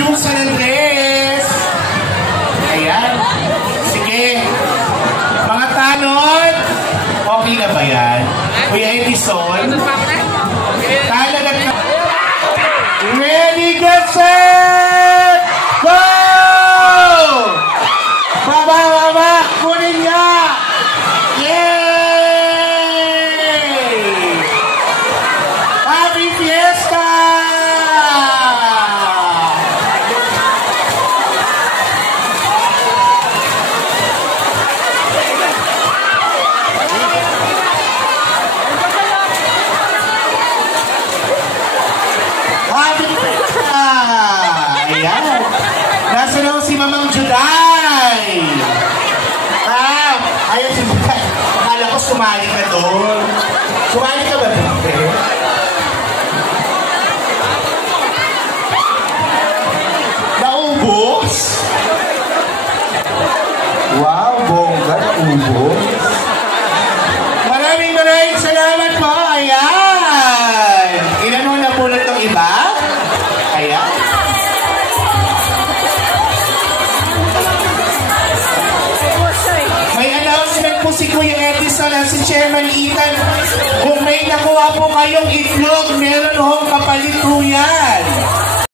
Yung Sanandres. Ayan. Sige. Mga tanod. Okay na ba yan? Kuya Edison. Talaga ka. Ready, get set! Go! Baba! Kunin niya! Yay! Happy Fiesta! Ayan. Nasa na si Mamang Juday? Ayun si Juday. Akala ko sumali ka doon. Sumali ka ba doon? Naubos? Wow, bongga, naubos. Maraming salamat po. Ayan. Ilan mo na pulot ng iba? Ayan. May announcement po si Kuya Edison at si Chairman Ethan. Kung may nakuha po kayong itlog, meron hong kapalit po yan.